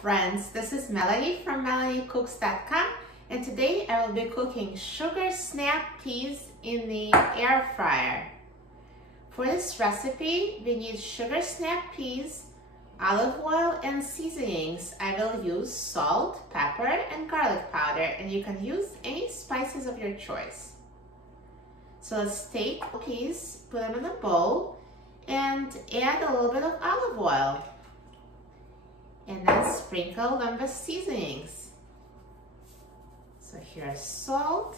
friends, this is Melanie from MelanieCooks.com, and today I will be cooking sugar snap peas in the air fryer. For this recipe, we need sugar snap peas, olive oil, and seasonings. I will use salt, pepper, and garlic powder, and you can use any spices of your choice. So let's take peas, put them in a bowl, and add a little bit of olive oil. And then sprinkle them with seasonings. So here's salt,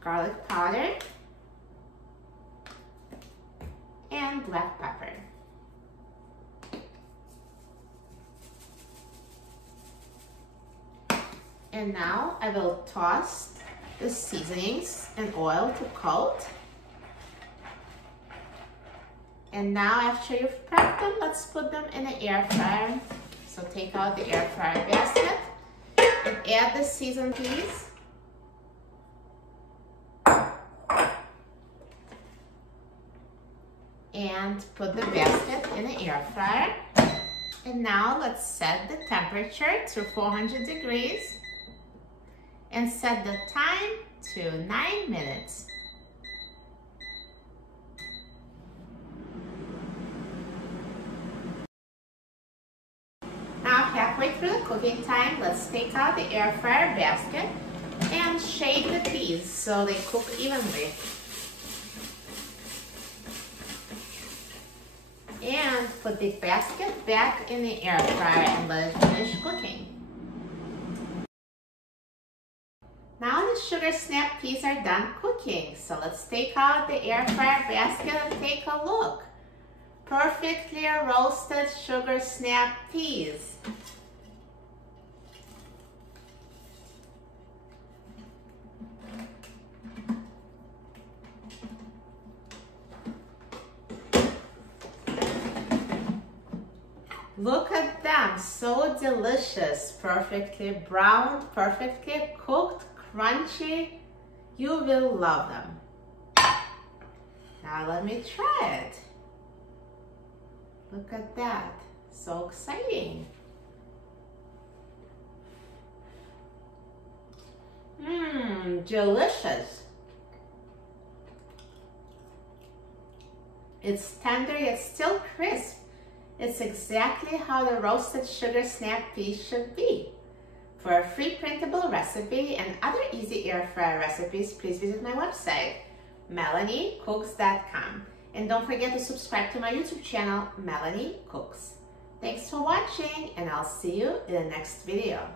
garlic powder, and black pepper. And now I will toss the seasonings and oil to coat. And now after you've prepped them, let's put them in the air fryer. So take out the air fryer basket and add the seasoned peas. And put the basket in the air fryer. And now let's set the temperature to 400 degrees and set the time to 9 minutes. Now halfway through the cooking time, let's take out the air fryer basket and shake the peas so they cook evenly. And put the basket back in the air fryer and let it finish cooking. Now the sugar snap peas are done cooking, so let's take out the air fryer basket and take a look. Perfectly roasted sugar snap peas. Look at them, so delicious, perfectly browned, perfectly cooked, crunchy. You will love them. Now let me try it. Look at that, so exciting. Delicious. It's tender yet still crisp. It's exactly how the roasted sugar snap peas should be. For a free printable recipe and other easy air fryer recipes, please visit my website, MelanieCooks.com. And don't forget to subscribe to my YouTube channel, Melanie Cooks. Thanks for watching, and I'll see you in the next video.